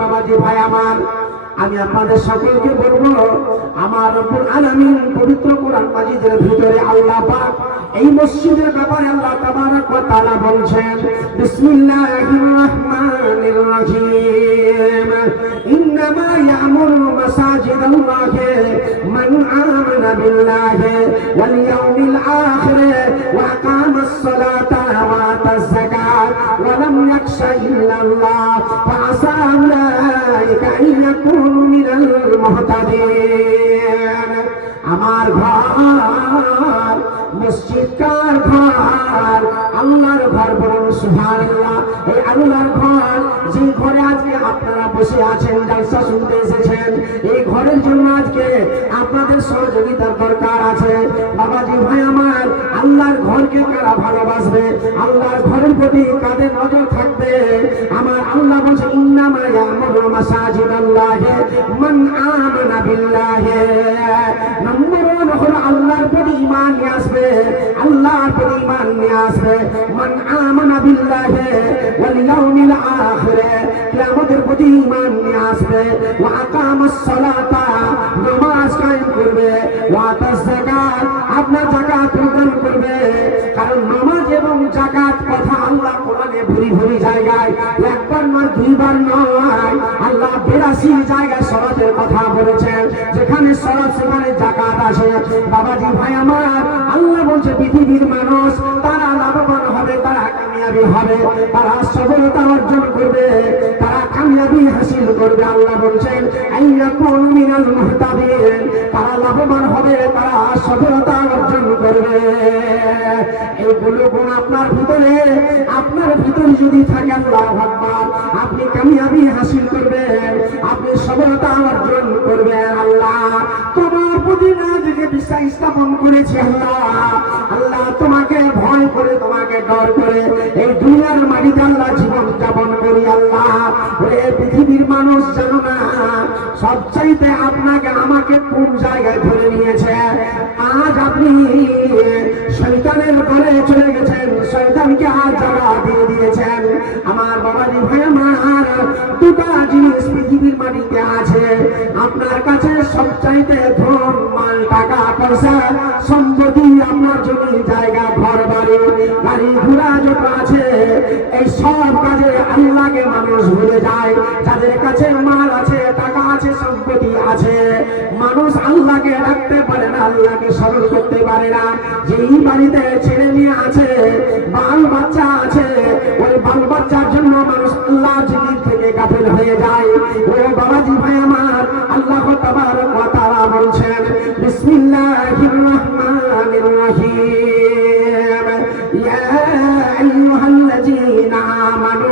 বাবাজি ভাই আমার, আমি আপনাদের সকলকে বলবো, আমার রব্বুল আলামিন পবিত্র কোরআন মাজিদের ভিতরে আল্লাহ পাক এই মসজিদের ব্যাপারে আল্লাহ তাবারক ওয়া তাআলা বলছেন, বিসমিল্লাহির রহমানির রহিম, ইন্নামা ইয়ামুরু মাসাজিদাল্লাহি মান আমানা বিল্লাহি ওয়াল ইয়াউমিল আখির ওয়া আকামাস সালাতা ওয়া আতাজ যাকাত ওয়া লাম ইয়াখশা ইল্লাল্লাহ ফাআসা উলাইকা আন ইয়াকুনু মিনাল মুহতাদিন। আমার ঘর মসজিদ কার ঘর? আল্লাহর ঘর। বলুন সুবহানাল্লাহ। এই আল্লাহর ঘর, যে ঘরে আজকে আপনারা বসে আছেন, জালসা শুনতে এসেছেন, এই ঘরের জন্য আজকে আপনাদের সহযোগিতার দরকার আছে। বাবাজি ভাই আমার, আল্লাহর ঘরকে কারা ভালোবাসবে? আল্লাহর ঘরের প্রতি কাদের নজর থাকবে? আমার আল্লাহ বলছে, ইন্নামা ইয়ামুরু মাসাজিদাল্লাহি মান আমানা বিল্লাহি। নম্বর 1 হলো আল্লাহর প্রতি ঈমান নিয়ে আসবে, আল্লাহর প্রতি ঈমান নিয়ে আসবে। মান আমানা বিল্লাহি ওয়াল ইয়াউমিল আখির, কিয়ামতের প্রতি ঈমান নিয়ে আসবে। ওয়া আকামাস সালাতা, নামাজ কায়েম করবে। ওয়া আতাজ যাকাত, আপনার যাকাত প্রদান করবে। কারণ নামাজ এবং যাকাত কথা আল্লাহ কোরআনে ভুরি ভুরি জায়গায়, একবার নয় দুইবার নয়, আল্লাহ 82 জায়গায় সলাতের কথা বলেছেন। যেখানে সলাত সেখানে যাকাত আসে। বাবাজি ভাই আমার, আল্লাহ বলছে পৃথিবীর মানুষ তারা লাভবান হবে, তারা কামিয়াবি হবে, তারা সফলতা অর্জন করবে, তারা কামিয়াবি হাসিল করবে। আল্লাহ বলছেন আইয়াকুনু মিনাল মুহতাদিন, তারা লাভবান হবে, তারা সফলতা অর্জন করবে। এইগুলো গুণ আপনার ভিতরে যদি থাকে, আল্লাহু আকবার, আপনি কামিয়াবি হাসিল করবেন, আপনি সফলতা অর্জন করবেন। আল্লাহ তোমার প্রতি আজকে বিশ্বাস স্থাপন করেছি। আল্লাহ তোমাকে ভয় করে, তোমাকে ডর করে এই দুনিয়ার মাটিতে আল্লাহ জীবন যাপন করি। আল্লাহ পৃথিবীর মানুষ জানো না সবচাইতে আপনাকে আমাকে কোন জায়গায় ধরে নিয়েছে। আজ আপনি শয়তানের ঘরে চলে গেছেন, শয়তানকে আজ জায়গা দিয়ে দিয়েছেন। আমার বাবাজি ভাই আমার, দুটা জিনিস পৃথিবীর মাটিতে আছে আপনার কাছে, সবচাইতে ধন মাল টাকা পয়সা সম্পত্তি, আপনার জমি জায়গা ঘর বাড়ি গাড়ি ঘোড়া যত আছে, এই সব কাজে আল্লাহকে মানুষ ভুলে যায়। যাদের কাছে মাল আছে, টাকা আছে, সম্পত্তি আছে, মানুষ আল্লাহকে রাখতে পারে না, আল্লাহকে স্মরণ করতে পারে না। যেই বাড়িতে ছেলে মেয়ে আছে, বাল বাচ্চা আছে, ওই বাল বাচ্চার জন্য মানুষ আল্লাহ জিকির থেকে গাফিল হয়ে যায়। ও বাবাজি ভাই আমার, আল্লাহ তাবারক ওয়া তাআলা বলছেন, বিসমিল্লাহির রহমানির রহিম, ইয়া আইয়ুহাল্লাযীনা আমানু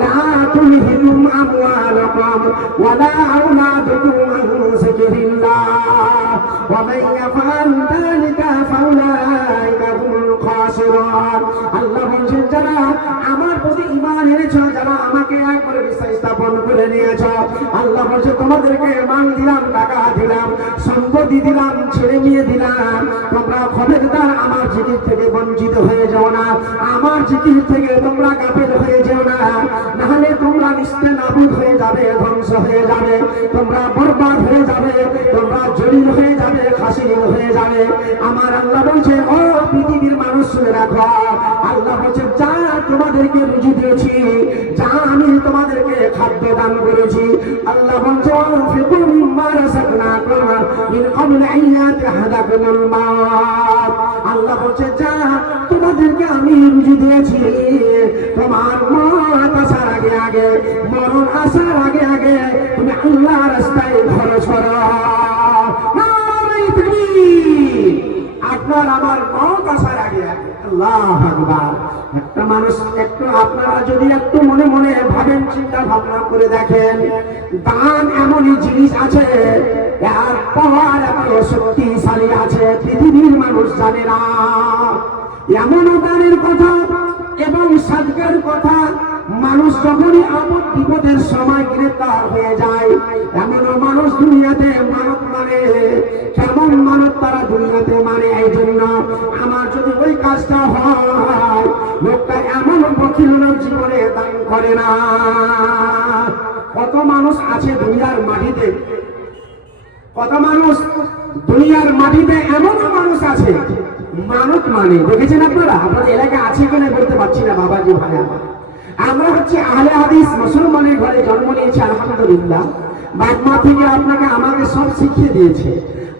লা তুলহিকুম আমওয়ালুকুম ওয়া লা আওলাদুকুম আন যিকরিল্লাহ ওয়া মান ইয়াফআল যালিকা ফাউলাইকা হুমুল খাসিরুন। আল্লাহ বলছেন, যারা আমার প্রতি ঈমান এনেছো, যারা আমাকে একবার বিশ্বাস স্থাপন করে নিয়েছো, আল্লাহ বলছে তোমাদেরকে মাল দিলাম, টাকা দিলাম, সম্পত্তি দিলাম, ছেলে মেয়ে দিলাম, তোমরা খবরদার আমার জিকির থেকে বঞ্চিত হয়ে যাও না, আমার জিকির থেকে তোমরা গাফিল হয়ে যেও না, নাহলে তোমরা নিস্তেনাবুদ হয়ে যাবে, ধ্বংস হয়ে যাবে, তোমরা বরবাদ হয়ে যাবে, তোমরা জলিল হয়ে যাবে, খাসির হয়ে যাবে। আমার আল্লাহ বলছে, ও পৃথিবীর মানুষ শুনে রাখো, আল্লাহ বলছে যা তোমাদেরকে রুজি দিয়েছি, যা আমি তোমাদেরকে খাদ্য দান করেছি, আল্লাহ বলছে আনফিকু মিম্মা রাযাকনাকুম মিন ক্বাবলি আন ইয়াতাহাদাকুমুল মাউত। আল্লাহ বলছে যা তোমাদেরকে আমি রুজি দিয়েছি, তোমার মত আসার আগে আগে, মরণ আসার আগে আগে তুমি আল্লাহর রাস্তায় খরচ করো। আপনার আমার মত আসার আগে আগে। আল্লাহু আকবার। একটা মানুষ একটু, আপনারা যদি একটু মনে মনে ভাবেন, চিন্তা ভাবনা করে দেখেন, দান এমনই জিনিস আছে, আর পাওয়ার এত শক্তিশালী আছে, পৃথিবীর মানুষ জানে না। এমন দানের কথা এবং সাদকার কথা মানুষ যখনই আপদ বিপদের সময় গ্রেফতার হয়ে যায়, এমনও মানুষ দুনিয়াতে মানত মানে, কেমন মানত তারা দুনিয়াতে মানে। এই জন্য আমার যদি ওই কাজটা হয়, লোকটা এমন বকিল জীবনে দান করে না। কত মানুষ আছে দুনিয়ার মাটিতে, কত মানুষ দুনিয়ার মাটিতে এমনও মানুষ আছে মানত মানে, দেখেছেন আপনারা? আপনাদের এলাকায় আছে কিনা বলতে পারছি না বাবাজি ভাই আমার। আমরা হচ্ছে আহলে হাদিস, মুসলমানের ঘরে জন্ম নিয়েছি আলহামদুলিল্লাহ। বাপ মা থেকে আপনাকে আমাকে সব শিখিয়ে দিয়েছে।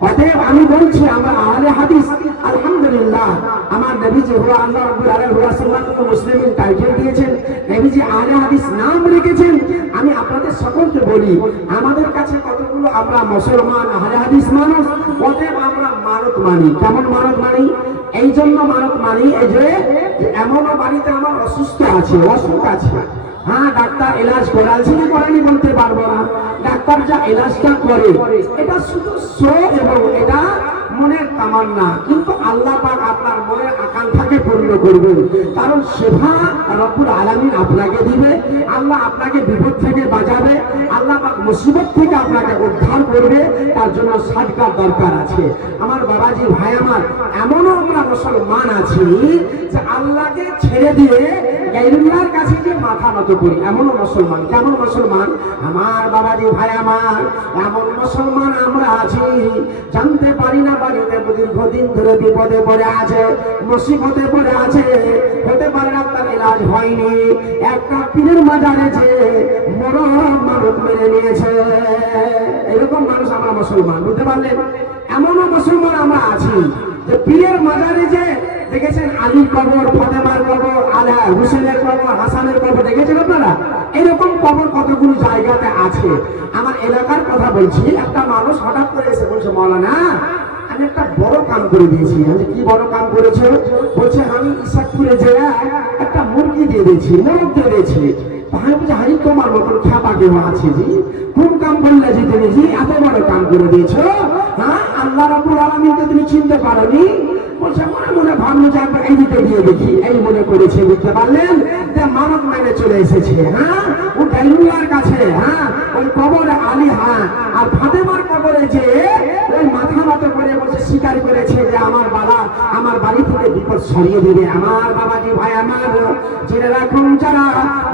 অতএব আমি বলছি আমরা আহলে হাদিস আলহামদুলিল্লাহ। আমার নবীজি হুয়া আল্লাহ রাব্বুল আলামিন হুয়া সাল্লাল্লাহু মুসলিমিন টাইটেল দিয়েছেন, নবীজি আহলে হাদিস নাম রেখেছেন। আমি আপনাদের সকলকে বলি আমাদের কাছে কতগুলো আমরা মুসলমান আহলে হাদিস মানুষ, অতএব আমরা মানত মানি। কেমন মানত মানি? এই জন্য মানত মানি এই যে এমনও বাড়িতে আমার অসুস্থ আছে, অসুখ আছে, হ্যাঁ ডাক্তার এলাজ করালছে না করেনি বলতে পারবো না, ডাক্তার যা এলাজটা করে এটা শুধু শো এবং এটা মনের তামান্না, কিন্তু আল্লাহ পাক আপনার মনের আকাঙ্ক্ষাকে পূর্ণ করবেন। কারণ সেবা রব্বুল আলামিন আপনাকে দিবে, আল্লাহ আপনাকে বিপদ থেকে বাঁচাবে, আল্লাহ পাক মুসিবত থেকে আপনাকে উদ্ধার করবে। তার জন্য সাদকার দরকার আছে। আমার বাবাজি ভাই আমার, এমনও আমরা মুসলমান আছি যে আল্লাহকে ছেড়ে দিয়ে গায়রুল্লাহর কাছে যে মাথা নত করি, এমনও মুসলমান। কেমন মুসলমান? আমার বাবাজি ভাই আমার, এমন মুসলমান আমরা আছি জানতে পারি না বাড়িতে দীর্ঘদিন ধরে বিপদে পড়ে আছে, মুসিবতে পড়ে আছে, হতে পারে না তার ইলাজ হয়নি, একটা পীরের মাজারে যে মরণ মানত মেরে নিয়েছে। এরকম মানুষ আমরা মুসলমান, বুঝতে পারলেন? এমনও মুসলমান আমরা আছি যে পীরের মাজারে যে দেখেছেন আলীর কবর, ফাতেমার কবর, আলা হুসেনের কবর, হাসানের কবর, দেখেছেন আপনারা? এরকম কবর কতগুলো জায়গাতে আছে। আমার এলাকার কথা বলছি, একটা মানুষ হঠাৎ করে এসে বলছে, মাওলানা আমি একটা বড় কাম করে দিয়েছি। আমি কি বড় কাম করেছে? বলছে আমি ইসাকপুরে যেয়ে একটা মুরগি দিয়ে দিয়েছি, মোরগ দিয়ে দিয়েছি। তাহলে বলছে হাই তোমার মতন খ্যাপা কেউ আছে জি, কোন কাম করলে জি তুমি জি এত বড় কাম করে দিয়েছো? হ্যাঁ, আল্লাহ রাব্বুল আলামিনকে তুমি চিনতে পারোনি? বলছে মনে মনে ভাবলো যে একবার এই দিকে দিয়ে দেখি, এই মনে করেছে, বুঝতে পারলেন? যে মানব মেনে চলে এসেছে। হ্যাঁ, ও গায়রুল্লাহর কাছে, হ্যাঁ ওই কবরে আলী, হ্যাঁ আর ফাতেমার কবরে যে ওই মাথা নত করে বসে স্বীকার করেছে যে আমার বাবা আমার বাড়ি থেকে বিপদ সরিয়ে দেবে। আমার বাবাজি ভাই আমার, জেনে রাখুন যারা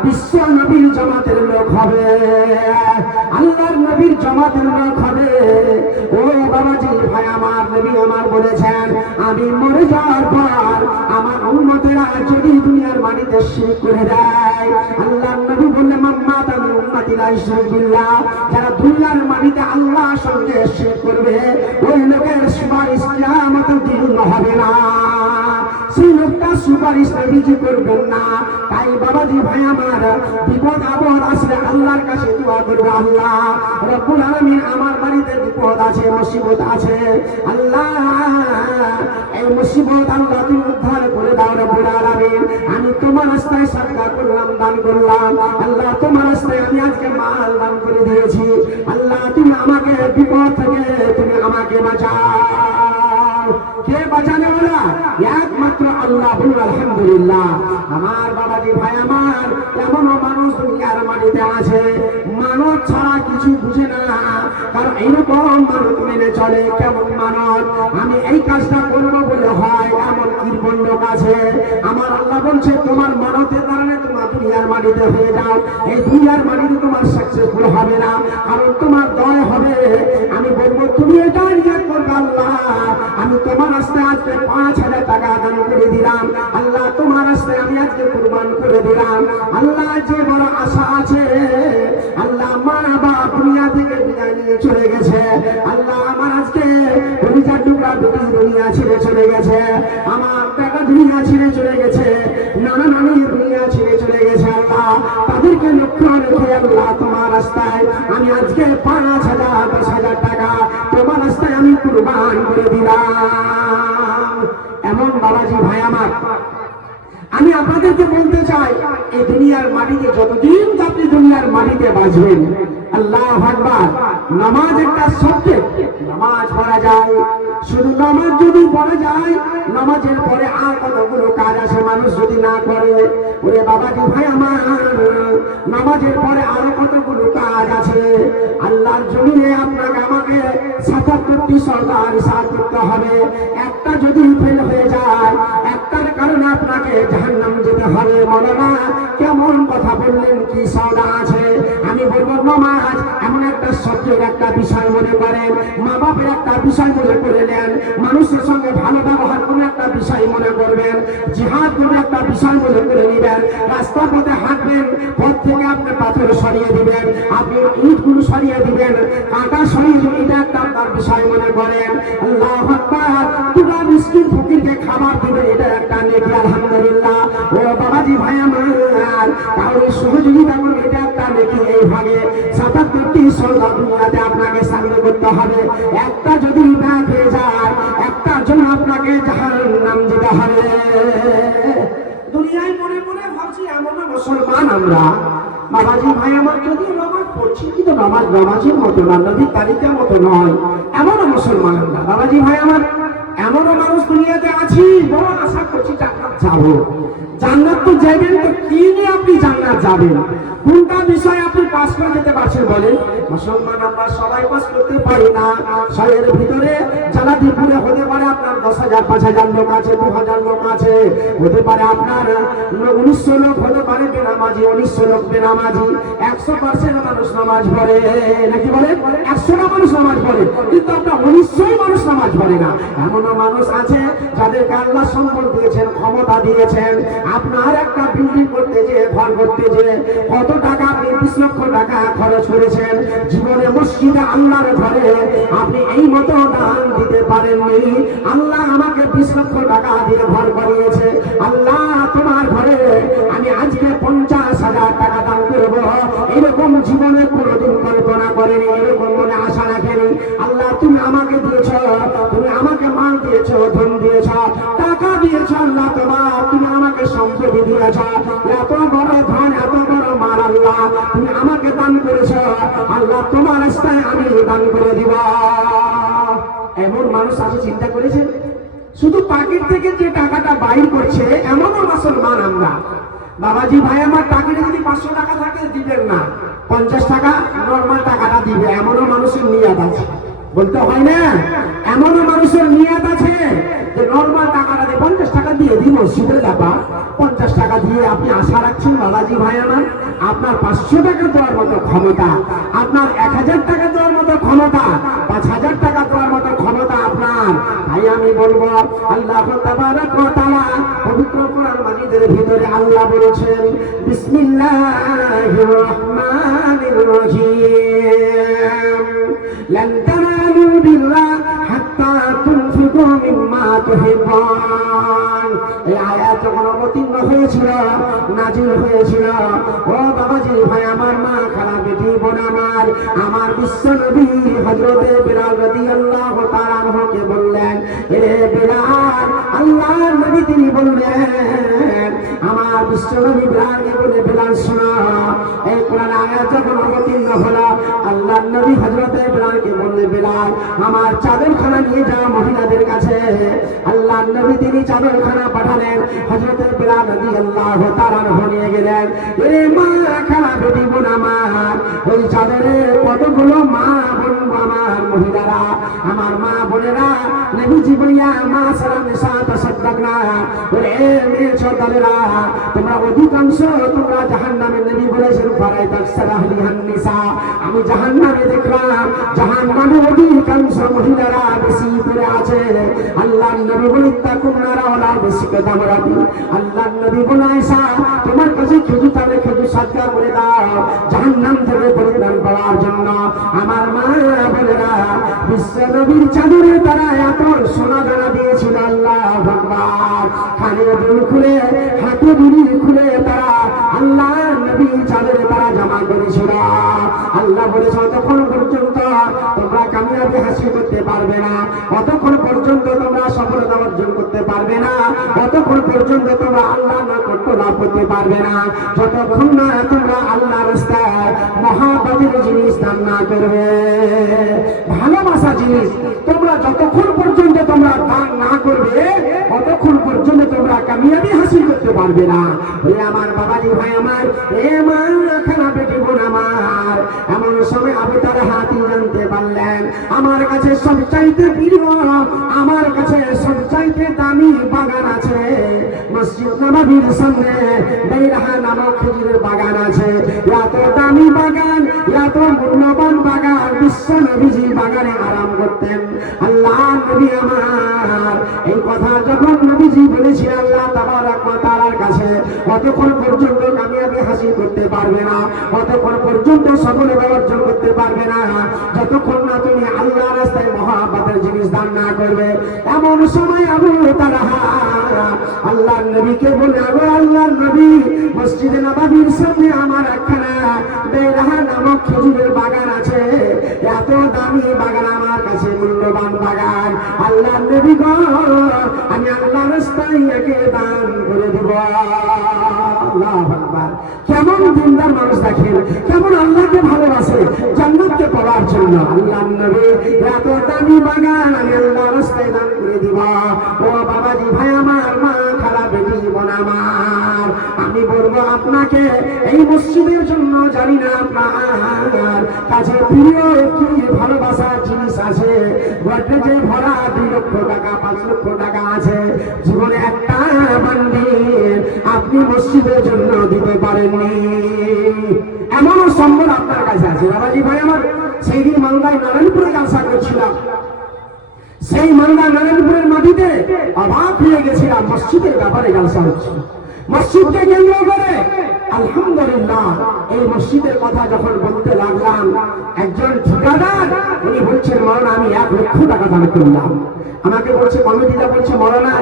বিশ্ব নবীর জামাতের লোক হবে, আল্লাহর নবীর জামাতের লোক হবে, ও বাবাজি ভাই আমার, নবী আমার বলেছেন আমি মরে যাওয়ার পর আমার উম্মতেরা যদি দুনিয়ার মাটিতে শিরক করে দেয়, আল্লাহর নবী বললেন মাম্মা তামি উম্মতি লা ইশরিক বিল্লাহ, যারা দুনিয়ার মাটিতে আল্লাহর সঙ্গে শিরক করবে ওই লোকের সুপারিশ কিয়ামতের দিন হবে না, সেই লোকটা সুপারিশ নবীজি করবেন না। তাই বাবাজি ভাই আমার, বিপদ আপদ আসলে আল্লাহর কাছে দোয়া করবে, আল্লাহ রব্বুল আলামিন আমার বাড়িতে বিপদ আছে, মুসিবত আছে, আল্লাহ এই মুসিবত আল্লাহ তুমি উদ্ধার করে দাও রব্বুল আলামিন। আমি তোমার রাস্তায় সাদকা করলাম, দান করলাম, আল্লাহ তোমার রাস্তায় আমি আজকে মাল দান করে দিয়েছি, আল্লাহ তুমি আমাকে বিপদ থেকে তুমি আমাকে বাঁচাও। কে বাঁচানে ওরা? একমাত্র আল্লাহ। বলুন আলহামদুলিল্লাহ। আমার বাবাজি ভাই আমার, এমনও মানুষ দুনিয়ার মাটিতে আছে মানত ছাড়া কিছু বুঝে না, কারণ এইরকম মানত মেনে চলে। কেমন মানত? আমি এই কাজটা করবো বলে হয়, এমন কীর্পণ লোক আছে। আমার আল্লাহ বলছে তোমার মানতের কারণে তোমার দুনিয়ার মাটিতে হয়ে যাও, এই দুনিয়ার মাটিতে তোমার সাকসেসফুল হবে না, কারণ তোমার দয় হবে। আমি বলবো তুমি এটা নিয়ে করবে, আল্লাহ আমি তোমার রাস্তায় আজকে 5,000 টাকা দান করে দিলাম, আল্লাহ তোমার রাস্তায় আমি আজকে কুরবান করে দিলাম, আল্লাহ যে বড় আশা আছে, আল্লাহ মা বাবা দুনিয়া থেকে বিদায় নিয়ে চলে গেছে, আল্লাহ আমার আজকে পরিচার টুকরা বেটি দুনিয়া ছেড়ে চলে গেছে, আমার টাকা দুনিয়া ছেড়ে চলে গেছে, নানা নানি দুনিয়া ছেড়ে চলে গেছে, আল্লাহ তাদেরকে লক্ষ্য রেখে আল্লাহ তোমার রাস্তায় আমি আজকে 5,000 10,000 টাকা তোমার রাস্তায় আমি কুরবান করে দিলাম। এমন বাবাজি ভাই আমার, আমি আপনাদেরকে বলতে চাই এই দুনিয়ার মাটিতে যতদিন আপনি দুনিয়ার মাটিতে বাঁচবেন, আল্লাহু আকবার, নামাজ একটা সাবজেক্ট, নামাজ পড়া যায়, শুধু নামাজ যদি পড়া যায়, নামাজের পরে আর কতগুলো কাজ আছে মানুষ যদি না করে। ওরে বাবাজি ভাই আমার, নামাজের পরে আরো কতগুলো কাজ আছে। আল্লাহর জমিনে আপনাকে আমাকে 77টি সরকার হিসাব করতে হবে, একটা যদি ফেল হয়ে যায়, একটার কারণে আপনাকে জাহান্নাম যেতে হবে। মাওলানা কেমন কথা বললেন, কি সাদা আছে? আমি বলবো বিষয় মনে করেন, মা বাপের একটা বিষয় মনে করে নেন, মানুষের সঙ্গে ভালো ব্যবহার কোনো একটা বিষয় মনে করবেন, জিহাদ কোনো একটা বিষয় মনে করে নেবেন, রাস্তা পথে হাঁটবেন, পথ থেকে আপনি পাথর সরিয়ে দিবেন, আপনি ইটগুলো সরিয়ে দিবেন, কাঁটা সরিয়ে দিবেন, এটা একটা আপনার বিষয় মনে করেন। আল্লাহু আকবার। পুরা মিসকিন ফকিরকে খাবার দিবেন, এটা একটা নেকি। আলহামদুলিল্লাহ। ও বাবাজি ভাই আমার, কারোর সহযোগিতা করবেন, এটা একটা নেকি। এই ভাগে ৭৭টি সরকার দুনিয়াতে আপনাকে সামনে করতে হবে। একটা যদি না পেয়ে যায়, একটার জন্য আপনাকে জাহান্নাম যেতে হবে। দুনিয়ায় মনে মনে ভাবছি এমন মুসলমান আমরা, বাবাজি ভাই আমার, যদি নামাজ পড়ছি কিন্তু নামাজের মতো না, নবীর তারিখের মতো নয়, এমনও মুসলমান আমরা। বাবাজি ভাই আমার, এমনও মানুষ দুনিয়াতে আছি, বড় আশা করছি জান্নাত যাবো। জান্নাত তো যাবেন, তো কি নিয়ে আপনি জান্নাত যাবেন? কোনটা বিষয় আপনি পাস করে যেতে পারছেন বলেন? মুসলমান আমরা সবাই পাস করতে পারি না। শহরের ভিতরে জালাদিপুরে হতে পারে আপনার 10,000 5,000 লোক আছে, 2,000 লোক আছে, হতে পারে আপনার 1900 লোক, হতে পারে বেনামাজি 1900 লোক বেনামাজি। 100% মানুষ নামাজ পড়ে, নাকি বলে? 100টা মানুষ নামাজ পড়ে, কিন্তু আপনার 1900 মানুষ নামাজ পড়ে না। এমনও মানুষ আছে যাদেরকে আল্লাহ সম্পদ দিয়েছেন, ক্ষমতা দিয়েছেন, আপনার একটা বিল্ডিং করতে যে, ঘর করতে যে কত টাকা আপনি 20 লক্ষ টাকা খরচ করেছেন, জীবনে মসজিদে আল্লাহর ঘরে আপনি এই মতো দান দিতে পারেননি। আল্লাহ আমাকে 20 লক্ষ টাকা দিয়ে ঘর করিয়েছে, আল্লাহ তোমার ঘরে আমি আজকে 50,000 টাকা দান করবো, এরকম জীবনে কোনোদিন কল্পনা করেনি, এরকম মনে আশা রাখেনি। আল্লাহ তুমি আমাকে দিয়েছ, তুমি আমাকে মাল দিয়েছ, ধন দিয়েছ, টাকা দিয়েছ, আল্লাহ তোমার তুমি আমাকে সম্পত্তি দিয়েছ, এত বড় ধন, এত বড় মাল আল্লাহ তুমি আমাকে দান করেছ, আল্লাহ তোমার রাস্তায় আমি দান করে দিব। এমন মানুষ আছে, চিন্তা করেছেন? শুধু পকেট থেকে যে টাকাটা বাইর করছে, এমনও মুসলমান আমরা। বাবাজি ভাই আমার, টাকাটা যদি 500 টাকা থাকে দিবেন না, 50 টাকা নর্মাল টাকাটা দিবে, এমনও মানুষের নিয়াত আছে। বলতে হয় না, এমনও মানুষের নিয়াত আছে যে নর্মাল টাকাটা দিয়ে 50 টাকা দিয়ে দিব, মসজিদের ব্যাপার 50 টাকা দিয়ে আপনি আশা রাখছেন বাবাজি ভাই আমার, আপনার 500 টাকা দেওয়ার মতো ক্ষমতা, আপনার 1000 টাকা দেওয়ার মতো ক্ষমতা, 5,000 টাকা দেওয়ার মতো ক্ষমতা আপনার। তাই আমি বলবো, আল্লাহ তাবারক ওয়া তাআলা পবিত্র কোরআন মাজিদের ভিতরে আল্লাহ বলেছেন, বিসমিল্লাহির রহমানির রহিম, লান তানালু বিল্লাহ হাত্তা তুনফিকু মিম্মা তুহিব্বুন। এই আয়াত যখন অবতীর্ণ হয়েছিল, নাজিল হয়েছিল, ও বাবাজি ভাই আমার, মা খালা, বেটি বোন আমার বিশ্ব নবী হযরতে বিলাল রাদিয়াল্লাহু তাআলা আনহুকে বললেন, এ বিলাল, আল্লাহর নবী তিনি বললেন, আমার বিশ্ব নবী বিলালকে বলে, বিলাল শোনো, এই কোরআন আয়াত যখন অবতীর্ণ হলো, আল্লাহর নবী হযরতে বিলালকে বললেন, বিলাল আমার চাদরখানা নিয়ে যাও মহিলাদের কাছে। আল্লাহর নবী তিনি চাদরখানা পাঠালেন, হযরতে বিলাল রাদিয়াল্লাহু তাআলা আনহু নিয়ে গেলেন। এ মা খালা, বেটি বোন আমার, ওই চাদরে কতগুলো মা বোন আমার, মহিলারা, আমার মা বোনেরা, নবীজি বলিয়া মা সালাম নিসা তাসাদদাকনা, ওরে মেয়ে সন্তানেরা, তোমরা অধিকাংশ তোমরা জাহান্নামে, নবী বলেছেন ফারাই তাকসারাহলিহান নিসা, আমি জাহান্নামে দেখলাম জাহান্নামে অধিকাংশ মহিলারা বেশি করে আছে। আল্লাহর নবী বলেন, তাকুন নারা ওয়ালা বেশি কথা বলাবি। আল্লাহর নবী বলেন, আয়েশা তোমার কাছে খেজুর থাকলে খেজুর সাদকা করে দাও জাহান্নাম থেকে পরিত্রাণ পাওয়ার জন্য। আমার মা বোনেরা, বিশ্ব নবীর চাদরে তারা এত সোনা দানা দিয়েছিল, আল্লাহু আকবার, কানের দুল খুলে, হাতে দুল খুলে তারা আল্লাহর নবীর চাদরে তারা জমা করেছিল। আল্লাহ বলেছে, যতক্ষণ পর্যন্ত তোমরা কামিয়াবি হাসিল করতে পারবে না, ততক্ষণ পর্যন্ত তোমরা সফলতা অর্জন করতে পারবে না, ততক্ষণ পর্যন্ত তোমরা আল্লাহ না করতে লাভ করতে পারবে না, যতক্ষণ না তোমরা আল্লাহ রাস্তায় মহাব্বতের জিনিস দান না করবে, ভালোবাসা জিনিস তোমরা যতক্ষণ পর্যন্ত তোমরা দান না করবে, ততক্ষণ পর্যন্ত তোমরা কামিয়াবি হাসিল করতে পারবে না। আমার বাবাজি ভাই আমার, এ মা খানা, বেটি বোন আমার, এমন সময় আবু তালহা জানতে পারলেন, আমার কাছে সবচাইতে প্রিয়, আমার কাছে সবচাইতে দামি বাগান আছে মসজিদ নববীর সামনে, বেরাহা নামক খেজুরের বাগান আছে। এত দামি বাগান, এত মূল্যবান বাগান বিশ্ব নবীজি বাগানে আরাম করতেন। আল্লাহ নবী আমার এই কথা যখন নবীজি বলেছেন আল্লাহ তাবারক ওয়া তাআলার কাছে, কতক্ষণ পর্যন্ত কামিয়াবি হাসিল করতে পারবে না, কতক্ষণ পর্যন্ত সফলতা অর্জন করতে পারবে না, যতক্ষণ না তুমি আল্লাহর রাস্তায় মহব্বতের জিনিস দান না করবে। এমন সময় আবু তালহা আল্লাহর নবীকে বলে, আল্লাহর নবী, মসজিদে নববীর সামনে আমার একখানা বেরাহা নামক খেজুরের বাগান আছে, এত দামি বাগান আমার কাছে, মূল্যবান বাগান। আল্লাহর নবী গো, আমি আল্লাহর রাস্তায় একে দান করে দেব। আল্লাহু আকবার। কেমন দিনদার মানুষ দেখেন, কেমন আল্লাহকে ভালোবাসে, জান্নাতকে পাওয়ার জন্য। আল্লাহর নবী এত দামি বাগান আমি আল্লাহর রাস্তায় দান করে দিব। ও বাবাজি, ভাই আমার, মা খালা, বেটি বোন আমার, আমি বলবো আপনাকে, এই মসজিদের জন্য জানি না আপনার কাছে প্রিয় কি ভালোবাসার জিনিস আছে, ঘরে যে ভরা 2 লক্ষ টাকা 5 লক্ষ টাকা আছে, জীবনে একটা বান্ডিল আপনি মসজিদের জন্য দিতে পারেননি, এমনও সম্বল আপনার কাছে আছে। বাবাজি ভাই আমার, সেই দিন মালদায় নারায়ণপুরে জালসা করছিলাম, সেই মালদা নারায়ণপুরের মাটিতে অবাক হয়ে গেছিলাম, মসজিদের ব্যাপারে জালসা হচ্ছে, মসজিদকে কেন্দ্র করে। আলহামদুলিল্লাহ, এই মসজিদের কথা যখন বলতে লাগলাম, একজন ঠিকাদার উনি বলছেন, মৌলানা আমি 1 লক্ষ টাকা দান করলাম। আমাকে বলছে, কমিটিটা বলছে মৌলানা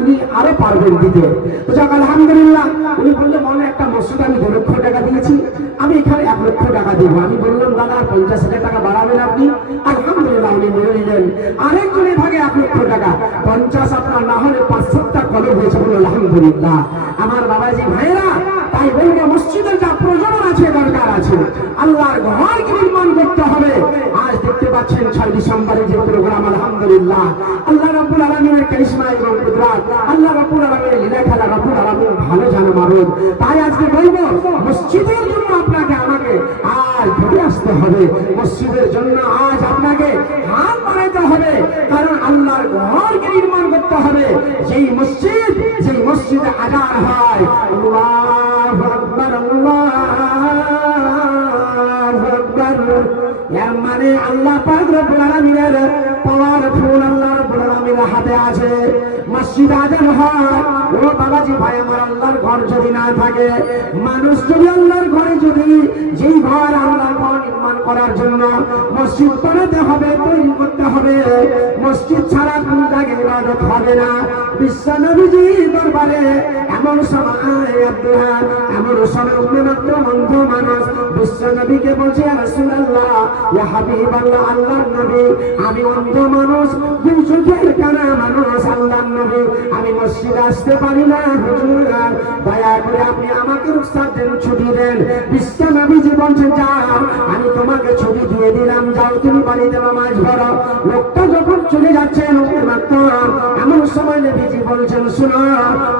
ইনি আরো পারবেন দিতে। তো যাক আলহামদুলিল্লাহ, উনি বললেন মৌলানা একটা মসজিদ আমি 2 লক্ষ টাকা দিয়েছি, আমি এখানে 1 লক্ষ টাকা দিব। আমি বললাম দাদা 50,000 টাকা বাড়াবেন আপনি? আলহামদুলিল্লাহ উনি মেনে নিলেন। আরেকজনের ভাগে 1 লক্ষ টাকা, 50 আপনার না হলে 5-7টা কলম হয়েছে, বলুন আলহামদুলিল্লাহ। আমার বাবাজি ভাইরা, তাই বলবো মসজিদের যা প্রয়োজন আছে, দরকার আছে, আল্লাহর ঘরকে নির্মাণ করতে হবে। আজ দেখতে পাচ্ছেন 6 ডিসেম্বরে যে প্রোগ্রাম, আলহামদুলিল্লাহ, আল্লাহ রাব্বুল আলামিনের কারিশমা এবং কুদরত, আল্লাহ রাব্বুল আলামিনের লীলা খেলা রাব্বুল আলামিন ভালো জানে মাবুদ। তাই আজকে বলবো মসজিদের জন্য আপনাকে আমাকে আজ ঘুরে আসতে হবে, মসজিদের জন্য আজ আপনাকে হাত বাড়াইতে হবে, কারণ আল্লাহর ঘরকে নির্মাণ করতে হবে। যেই মসজিদে আযান হয়, আল্লাহু আকবার, আল্লাহু আকবার, এর মানে আল্লাহ পাক রব্বুল আলামিনের পাওয়ারফুল, আল্লাহ রব্বুল আলামিনের হাতে আছে। মসজিদে আযান হয়, ও বাবাজি ভাই আমার, আল্লাহর ঘর যদি না থাকে, মানুষ যদি আল্লাহর ঘরে, যদি যেই ঘর আল্লাহর ঘর নির্মাণ করার জন্য মসজিদ বানাতে হবে, তৈরি করতে হবে, মসজিদ ছাড়া কোন জায়গায় ইবাদত হবে না। বিশ্ব নবীজি দরবারে এমন সময় আব্দুল্লাহ, এমন সময় উম্মত অন্ধ মানুষ বিশ্ব নবীকে বলছে, ইয়া রাসূলুল্লাহ, ইয়া হাবিবাল্লাহ, আল্লাহর নবী, আমি অন্ধ মানুষ, 2 চোখের কানা মানুষ, আল্লাহর নবী, আমি মসজিদে আসতে পারি না, হুজুর দয়া করে আপনি আমাকে রুখসাত দেন, ছুটি দেন। বিশ্ব নবীজি বলছেন, যাও, আমি তোমাকে ছুটি দিয়ে দিলাম, যাও তুমি বাড়িতে নামাজ পড়ো। লোকটা যখন চলে যাচ্ছেন, এমন সময় নবীজি বলছেন, শোনো,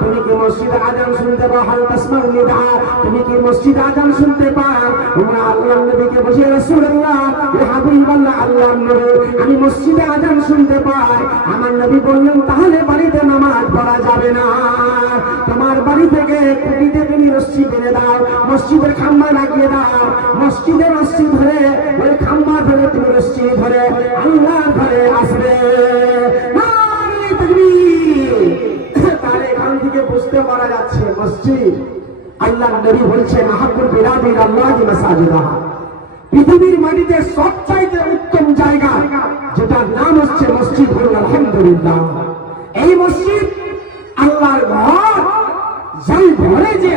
তুমি কি মসজিদে আযান শুনতে পাও? হাল তাসমাউ নিদা, তুমি কি মসজিদে আযান শুনতে পাও? তোমরা আল্লাহর নবীকে বলছে, ইয়া রাসূলুল্লাহ, ইয়া হাবিবাল্লাহ, আল্লাহর নবী, আমি মসজিদে আযান শুনতে পাই। আমার নবী বললেন, তাহলে বাড়িতে নামাজ পড়া যাবে না, তোমার বাড়ি থেকে খুঁটিতে তুমি রশ্মি বেঁধে দাও, মসজিদের খাম্বা লাগিয়ে দাও, মসজিদের রশ্মি ধরে, ওই খাম্বা ধরে তুমি রশ্মি ধরে আল্লাহর ঘরে আসবে। নারে তাকবীর! তাহলে এখান থেকে বুঝতে পারা যাচ্ছে মসজিদ, আল্লাহর নবী বলছেন, আহাব্বুল বিলাদি ইলাল্লাহি মাসাজিদুহা, পৃথিবীর মাটিতে সবচাইতে উত্তম জায়গা যেটার নাম হচ্ছে মসজিদ। বলুন আলহামদুলিল্লাহ। এই মসজিদ আল্লাহর ঘর, যেই ঘরে যে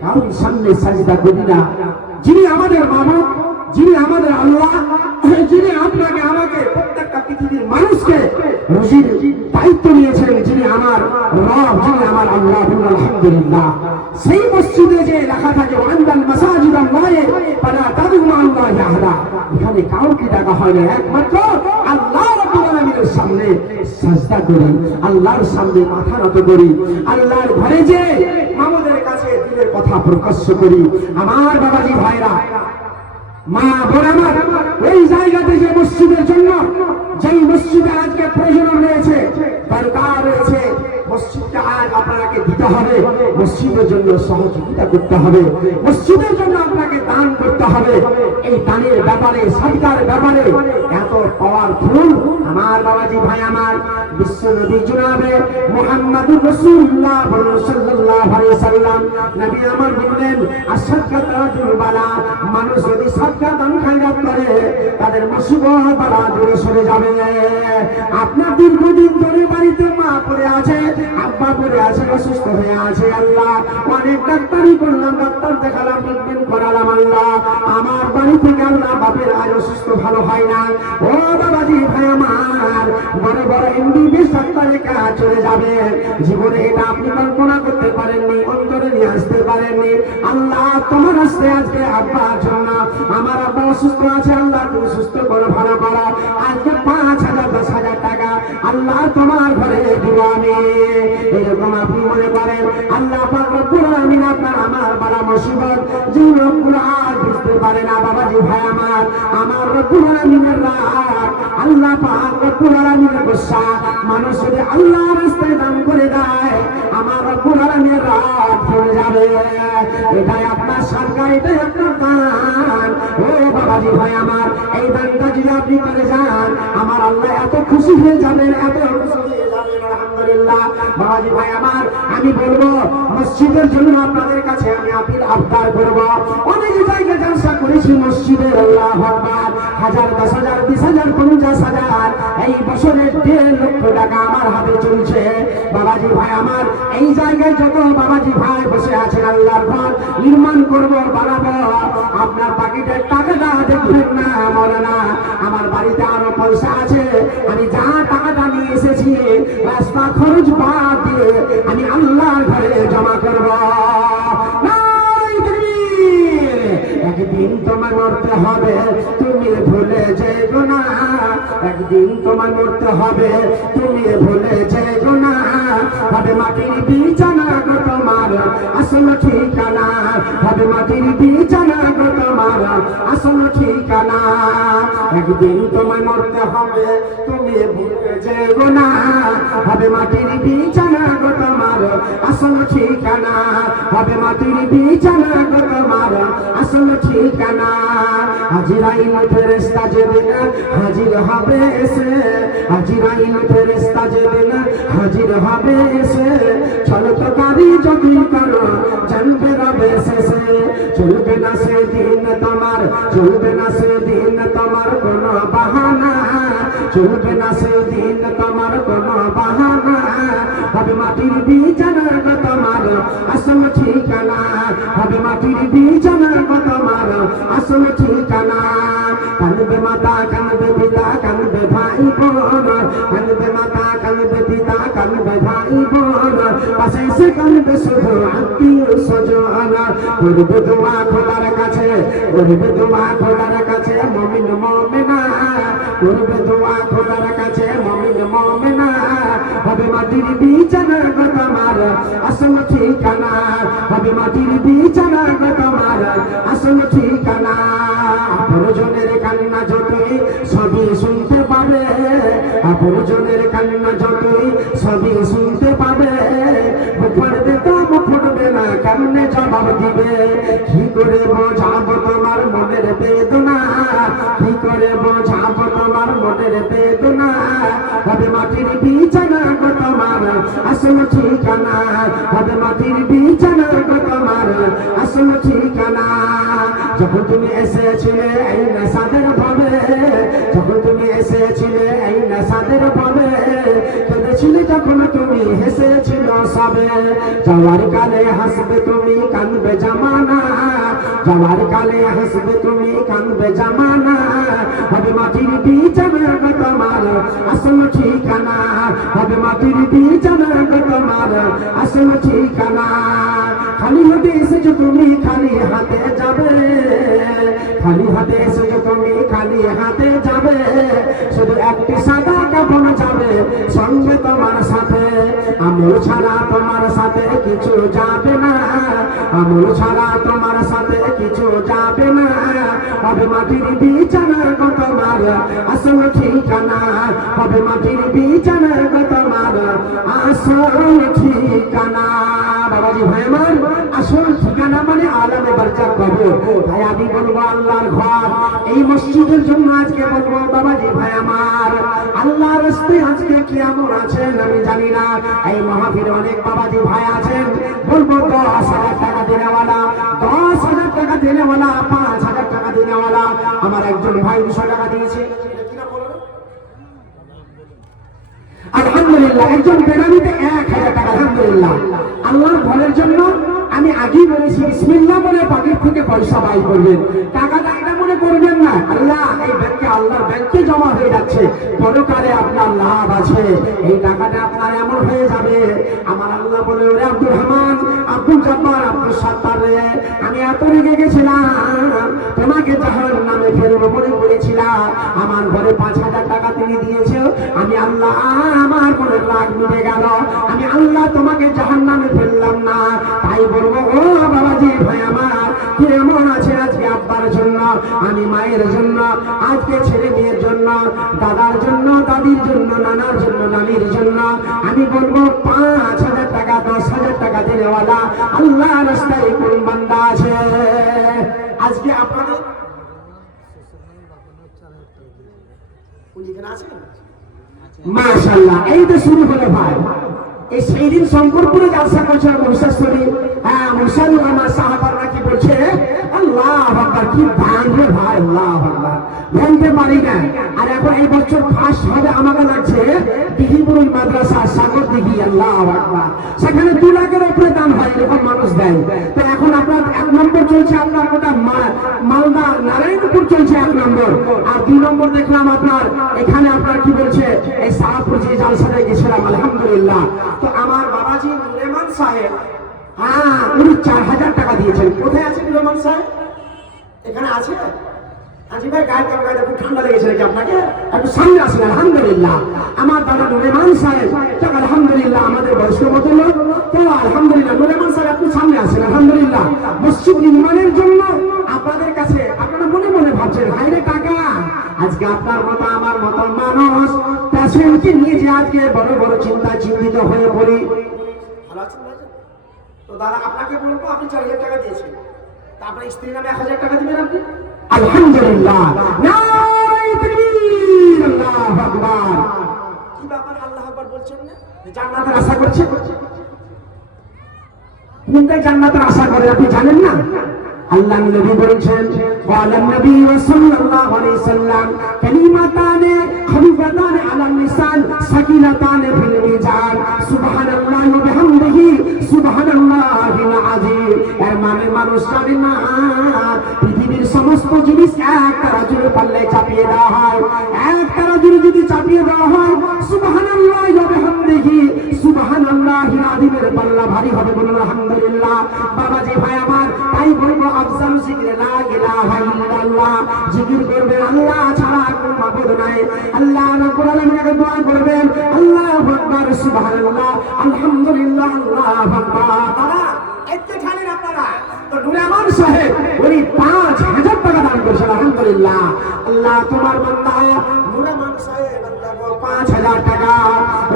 কারোর সামনে সাজদা করি না, যিনি আমাদের মাবুদ, যিনি আমাদের আল্লাহ, যিনি আপনাকে আমাকে প্রত্যেকটা পৃথিবীর মানুষকে রুজির দায়িত্ব নিয়েছেন, যিনি আমার রব, যিনি আমার আল্লাহ। বলুন আলহামদুলিল্লাহ। সেই মসজিদে যে লেখা থাকে, ওয়ান্দাল মাসাজিদ আল্লাহি ফালা তাদউ মা'আল্লাহি আহাদা, এখানে কাউকে ডাকা হয় না, একমাত্র আল্লাহ রাব্বুল আলামিনের সামনে সাজদা করি, আল্লাহর সামনে মাথা নত করি, আল্লাহর ঘরে যে মামুদের কাছে দিলের কথা প্রকাশ করি। আমার বাবাজি ভাইরা, মা বোন আমার, এই জায়গাতে যে মসজিদের জন্য, যেই মসজিদে আজকে প্রয়োজন রয়েছে, দরকার রয়েছে, মসজিদটা আজ আপনাকে দিতে হবে, মসজিদের জন্য সহযোগিতা করতে হবে, মসজিদের জন্য আপনাকে দান করতে করতে হবে। এই দানের ব্যাপারে, সাদকার ব্যাপারে এত পাওয়ারফুল আমার বাবাজি ভাই আমার বিশ্ব নবী জনাবে মুহাম্মদুর রাসূলুল্লাহ সাল্লাল্লাহু আলাইহি সাল্লাম নবী আমার বললেন, আসাদকাতুল বালা, মানুষ যদি সাদকা দান খায়রাত করে তাদের মুসিবত বালা দূরে সরে যাবে। আপনার দীর্ঘদিন ধরে বাড়িতে মা পড়ে আছে, আব্বা পড়ে আছে, অসুস্থ হয়ে আছে, আল্লাহ অনেক ডাক্তারি করলাম, ডাক্তার দেখালাম, ট্রিটমেন্ট করালাম, আল্লাহ আমার বাড়ি থেকে আল্লাহ বাপের আজ অসুস্থ ভালো হয় না। ও বাবাজি ভাই আমার, বড় বড় এমবিবিএস ডাক্তারের কাছে চলে যাবে, জীবনে এটা আপনি কল্পনা করতে পারেননি, অন্তরে নিয়ে আসতে পারেননি। আল্লাহ তোমার আসতে আজকে আব্বার জন্য, আমার আব্বা অসুস্থ আছে, আল্লাহ তুমি সুস্থ করো, ভালো করো। আজকে 5,000 10,000 টাকা আল্লাহ তোমার ঘরে দিব আমি। এরকম আপনি মনে করেন আল্লাহ পাক রব্বুল আলামিন আপনার আমার বড় মুসিবত যে লোকগুলো আর বুঝতে পারে না বাবাজি ভাই আমার রব্বুল আলামিনের রাগ, আল্লাহ পাক রব্বুল আলামিনের গুসা, মানুষ যদি আল্লাহর রাস্তায় দান করে দেয় আমার রব্বুল আলামিনের রাগ চলে যাবে। এটাই আপনার সাদকা, এটাই আপনার দান। ও বাবাজি ভাই আমার, এই দানটা যদি আপনি করে যান আমার আল্লাহ এত খুশি হয়ে যাবেন, এত খুশি হয়ে যাবেন। আলহামদুলিল্লাহ বাবাজি ভাই আমার, আমি বলবো মসজিদের জন্য আপনাদের কাছে আমি আপিল আবদার করব। অনেক জায়গায় জলসা করেছি মসজিদের, আল্লাহু আকবার, 1000 10,000 20,000 50,000 এই বছরে 1.5 লক্ষ টাকা আমার হাতে চলছে। বাবাজি ভাই আমার, এই জায়গায় যত বাবাজি ভাই বসে আছেন আল্লাহর ঘর নির্মাণ করব, বানাবো, আপনার বাকিটা টাকাটা দেখবেন না মৌলানা, আমার বাড়িতে আরো পয়সা আছে, আমি যা টাকাটা নিয়ে এসেছি রাস্তা খরচ বাদ দিয়ে আমি আল্লাহর ঘরে জমা করব। একদিন তোমার মরতে হবে, তুমি ভুলে যেও না, একদিন তোমার মরতে হবে, তুমি ভুলে যেও না, হবে মাটির বিছানা গো তোমার আসল ঠিকানা, হবে মাটির বিছানা গো তোমার আসল ঠিকানা। একদিন তোমার মরতে হবে, তুমি ভুলে যেও না, হবে মাটির বিছানা গো তোমার আসল ঠিকানা, হবে মাটির বিছানা গো তোমার আসল ঠিকানা। আজরাইল ফেরেশতা যেদিন হাজির হবে এসে, আজরাইল ফেরেশতা যেদিন হাজির হবে এসে, চলতকারী যদি করো জানবে রবে শেষে, চলবে না সেদিন তোমার, চলবে না সেদিন তোমার কোনো বাহানা, চলবে না সেদিন তোমার কোনো বাহানা, হবে মাটির বিছানা গো তোমার আসল ঠিকানা, হবে মাটির বিছানা গো তোমার আসল ঠিকানা। কানবে মাতা, কানবে পিতা, কানবে ভাই বোন, কানবে মাতা, কানবে পিতা, কানবে ভাই বোন, পাশে এসে কানবে শুধু আত্মীয় স্বজন। করবে দোয়া খোদার কাছে, করবে দোয়া খোদার কাছে মুমিন মুমিনা, করবে দোয়া খোদার কাছে মুমিন মুমিনা, হবে মাটির বিছানা গো তোমার আসল ঠিকানা, হবে মাটির বিছানা গো তোমার আসল ঠিকানা। আপনজনের কান্না যতই সবই শুনতে পাবে, আপনজনের কান্না যতই সবই শুনতে পাবে, মুখরবে তো মুখরবে না, কেমনে জবাব দিবে, কি করে বোঝাবো তোমার মনের বেদনা, কি করে বোঝাবো তোমার মনের বেদনা, হবে মাটির বিছানা গো তোমার আসল ঠিকানা, হবে মাটির বিছানা গো তোমার আসল ঠিকানা। যখন তুমি এসেছিলে এই নেশাদের ভাবে, যখন তুমি এসেছিলে এই নেশাদের ভাবে, কেঁদেছিলে যখন তুমি হেসেছিল সবে, যাওয়ার কালে হাসবে তুমি কানবে জামানা, যাওয়ার কালে হাসবে তুমি কানবে জামানা, হবে মাটির বিছানা গো তোমার আসল ঠিকানা, হবে মাটির বিছানা গো তোমার আসল ঠিকানা। খালি হাতে এসেছো তুমি খালি হাতে যাবে, খালি হাতে এসেছো তুমি খালি হাতে যাবে, শুধু একটি সাদা কাফন যাবে সঙ্গে তোমার সাথে, আমল ছাড়া তোমার সাথে কিছু যাবে না, আমল ছাড়া তোমার সাথে কিছু যাবে না, হবে মাটির বিছানা গো তোমার আসল ঠিকানা, হবে মাটির বিছানা গো তোমার আসল ঠিকানা। বাবাজি ভাই আমার, আসল ঠিকানা মানে আলামে বারজাখ। কবর। তাই আমি বলবো আল্লাহর ঘর এই মসজিদের জন্য আজকে বলবো বাবাজি ভাই আমার, আল্লাহর রাস্তায় আজকে কেমন আছেন আমি জানি না। এই মাহফিলে অনেক বাবাজি ভাই আছেন, বলবো 10,000 টাকা দেনেওয়ালা, 10,000 টাকা দেনেওয়ালা, 5,000 টাকা দেনেওয়ালা। আমার একজন ভাই 200 টাকা দিয়েছে, আলহামদুলিল্লাহ। একজন বেনামিতে 1,000 টাকা, আলহামদুলিল্লাহ। আল্লাহর ঘরের জন্য আমি আগেই বলেছি বিসমিল্লাহ বলে পকেট থেকে পয়সা বাই করবেন, টাকাটা এটা মনে করবেন না আল্লাহ এই ব্যাংকে, আল্লাহর ব্যাংকে জমা হয়ে যাচ্ছে, পরকালে আপনার লাভ আছে, এই টাকাটা আপনার এমন হয়ে যাবে। আমার আল্লাহ বলে ওরে আব্দুর রহমান, আব্দুল জব্বার, আব্দুল সাত্তার রে, আমি এত রেগে গেছিলাম তোমাকে জাহান্নামে ফেলবো মনে করেছিলাম, আমার ঘরে 5,000 টাকা তুমি দিয়েছো, আমি আল্লাহ আমার মনে রাগ মিটে গেল, আমি আল্লাহ তোমাকে জাহান্নামে ফেললাম না। তাই বলবো ও বাবাজি ভাই আমার, কেমন আছে আজকে আব্বার জন্য, আমি মায়ের জন্য, আজকে ছেলে মেয়ের জন্য, দাদার জন্য, দাদির জন্য, নানার জন্য, নানির জন্য, আমি বলবো 5,000 টাকা, 10,000 টাকা দেনেওয়ালা আল্লাহ রাস্তায় কোন বান্দা আছে আজকে আপনাদের মাশাআল্লাহ। এই তো শুরু হলো ভাই, এই সেই দিন শঙ্করপুরে জালসা করছে মুসাসরি, হ্যাঁ মুসাল্লাহ আমার সাহাবারা কি বলছে, আল্লাহু আকবার, কি ভাঙবে ভাই, আল্লাহু আকবার, বলতে পারি না। আর এখন এই বছর ফার্স্ট হবে আমাকে লাগছে দিঘিপুর মাদ্রাসা সাগর দিঘি, আল্লাহু আকবার, সেখানে 2 লাখের উপরে দাম হয়, এরকম মানুষ দেয়। তো এখন আপনার 1 নম্বর চলছে আপনার ওটা মালদা নারায়ণপুর চলছে 1 নম্বর, আর 2 নম্বর দেখলাম আপনার এখানে আপনার কি বলছে এই সাহাপুর যে জালসাতে গেছিলাম, আলহামদুলিল্লাহ। তো আমার বাবাজি নুরেমান সাহেব, হ্যাঁ উনি 4,000 টাকা দিয়েছেন। কোথায় আছে নুরেমান সাহেব? এখানে আছে? আজি ভাই গায়ে কাপড় গায়ে খুব ঠান্ডা লেগেছে নাকি আপনাকে? একটু সামনে আসেন। আলহামদুলিল্লাহ আমার দাদা নুরেমান সাহেব, আলহামদুলিল্লাহ আমাদের বয়স্ক মতো লোক, তো আলহামদুলিল্লাহ নুরেমান সাহেব একটু সামনে আসেন। আলহামদুলিল্লাহ মসজিদ নির্মাণের জন্য আপনাদের কাছে, আপনারা মনে মনে ভাবছেন হাইরে টাকা, আজকে আপনার মতো আমার মতো মানুষ পেশেন্টকে নিয়ে যে আজকে বড় বড় চিন্তিত হয়ে পড়ি। ভালো আছেন তো দাদা, আপনাকে বলবো আপনি 4,000 টাকা দিয়েছেন, তা আপনার স্ত্রীর নামে 1,000 টাকা দিবেন আপনি, আলহামদুলিল্লাহ। নারে তাকবীর, আল্লাহু আকবার। কি ব্যাপার আল্লাহু আকবার বলছেন না? জান্নাতের আশা করছেন? কোনটা জান্নাতের আশা করে আপনি জানেন না? আল্লাহ নবী বলেছেন, ওয়ালান নবী সাল্লাল্লাহু আলাইহি সাল্লাম কালিমাতানে খফিফাতানে আলাল লিসান সাকিনাতানে ফিল মিজান সুবহানাল্লাহি ওয়া বিহামদিহি সুবহানাল্লাহিল আযীম। এর মানে মানুষ জানে না পৃথিবীর সমস্ত জিনিস এক তারাজুর পাল্লায় চাপিয়ে দেওয়া হয়, এক তারাজুর যদি চাপিয়ে দেওয়া হয় সুবহানাল্লাহি ওয়া বিহামদিহি সুবহানাল্লাহিল আযীমের পাল্লা ভারী হবে, বলুন আলহামদুলিল্লাহ। বাবাজি ভাই আমার, তাই বলবো আফজাল জিকির লা ইলাহা ইল্লাল্লাহ, জিকির করবেন আল্লাহ ছাড়া কোনো মাবুদ নাই। আল্লাহ রাব্বুল আলামিনকে দোয়া করবেন, আল্লাহু আকবার, সুবহানাল্লাহ, আলহামদুলিল্লাহ, আল্লাহু আকবার। তারা এতে খালেন আপনারা তো নুরমান সাহেব উনি 5,000 টাকা দান করেছেন, আলহামদুলিল্লাহ। আল্লাহ তোমার বান্দা নুরমান সাহেব 5,000 টাকা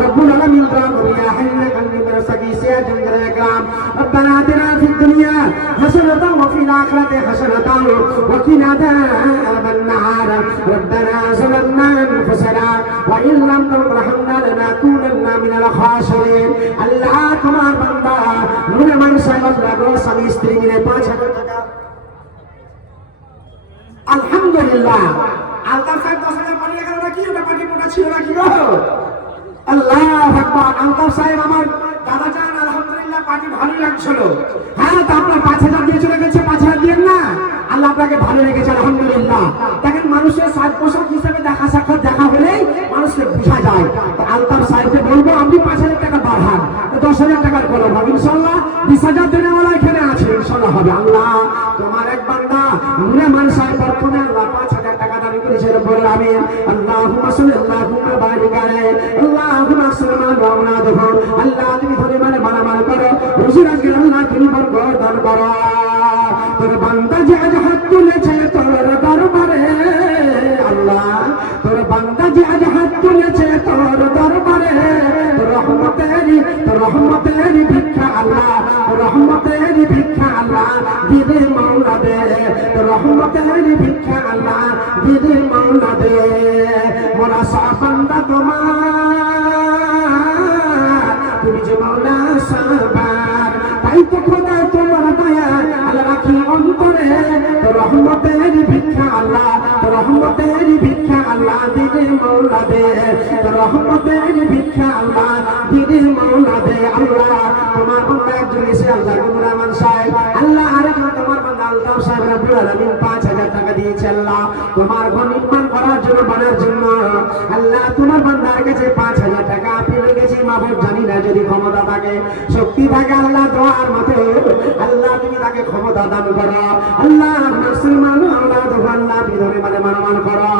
রব্বুল আলামিন দোয়া করি, ইয়া হাইয়্যু ইয়া কাইয়্যুম বিরাহমাতিকা ইয়া জাল্লাল ইকরাম রব্বানা আতিনা ফিদ দুনিয়া হাসানাতাও ওয়া ফিল আখিরাতি হাসানাতাও ওয়া কিনা আযাবান নার রব্বানা যালামনা আনফুসানা ওয়া ইন লাম তাগফির লানা লানাকুনান্না মিনাল খাসিরিন। আল্লাহ তোমার বান্দা নুরমান সাহেব আল্লাহ স্বামী স্ত্রী মিলে 5,000 টাকা, আলহামদুলিল্লাহ। আলতাফ সাহেব 10,000 পাঠিয়ে গেল নাকি? ওটা পার্টি মোটা ছিল নাকি গো? আল্লাহু আকবার। আলতাফ সাহেব আমার দাদা জান, আলহামদুলিল্লাহ পার্টি ভালো লাগছিল। হ্যাঁ তো আপনার 5,000 দিয়ে চলে গেছে, 5,000 দিয়েন না, আল্লাহ আপনাকে ভালো লেগেছে, আলহামদুলিল্লাহ। দেখেন মানুষের সাজ পোশাক হিসেবে দেখা সাক্ষাৎ দেখা হলেই মানুষকে বোঝা যায়। তো আলতাফ সাহেবকে বলবো আপনি 5,000 টাকা বাড়ান, 10,000 টাকার করো ভাব, ইনশাল্লাহ 20,000 দেনেওয়ালা এখানে আছে, ইনশাল্লাহ হবে। আল্লাহ তোমার এক বান্দা নুরমান সাহেব প্রথমে আল্লাহ 5,000 টাকা দাবি করেছে, বলে আমিন। আল্লাহুম্মা সাল্লি আল্লাহুম্মা বারিক আলাইহি আল্লাহুম্মা সাল্লামা ওয়া আলাইহি। আল্লাহ তুমি ধরে মানে মালামাল করো, রুজি রাখে আল্লাহ তুমি বরকত দান করো। তোর বান্দা যে আজ হাত তুলেছে তোর দরবারে, আল্লাহ তোর বান্দা যে আজ হাত তুলেছে তোর দরবারে, তোর রহমতের ভিক্ষা আল্লাহ, রহমতের ভিক্ষা আল্লাহ দিবে মাওলা দে। মৌলা দে মোরা সব বান্দা তোমার তুমি যে মৌলা সাবার তাই তো খোদা তোমার দয়া আল্লাহ রাখি অন্তরে তোর রহমতের ভিক্ষা আল্লাহ তোর রহমতের ভিক্ষা আল্লাহ দিলে মৌলা দে তোর রহমতের ভিক্ষা আল্লাহ দিলে মৌলা দে আল্লাহ তোমার বান্দা একজন এসে আল্লাহ রহমান সাহেব আল্লাহ আরেকজন তোমার বান্দা আল্লাহ সাহেব রব্বুল আলামিন 5000 টাকা দিয়েছে আল্লাহ তোমার ঘর নির্মাণ করার জন্য বানার জন্য আল্লাহ তোমার বান্দার কাছে 5000 টাকা পেয়ে গেছি মাবুদ জানি না যদি ক্ষমতা থাকে শক্তি থাকে আল্লাহ দোয়ার মতো আল্লাহ তুমি তাকে ক্ষমতা দান করো আল্লাহ মুসলমান আল্লাহ আল্লাহ বিধরে মানে মানমান করো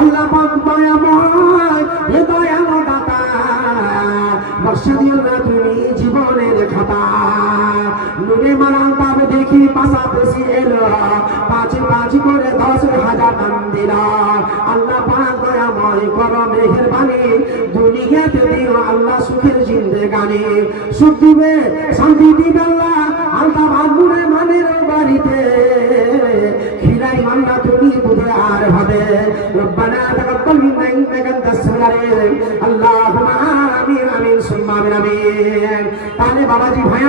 আল্লাহ পাক দয়াময় এ দয়াময় দাতা বর্ষা দিও না তুমি জীবনের খাতা নুনে মানাল তবে দেখি পাশাপাশি এলো পাঁচে পাঁচ করে 10,000 দান দিল আল্লাহ পাক দয়াময় করো মেহেরবানি দুনিয়াতে দিও আল্লাহ সুখের জিন্দেগানি সুখ দিবে শান্তি দিবে আল্লাহ আল্লাহ বাবুরে মানের বাড়িতে খিলাই মান্না তুমি বুঝে আর হবে রব্বানা তাকাব্বাল মিন্না ইন্নাকা আনতাস সামিউল আলিম আল্লাহুম্মা আমিন আমিন সুম্মা আমিন তাহলে বাবাজি ভাই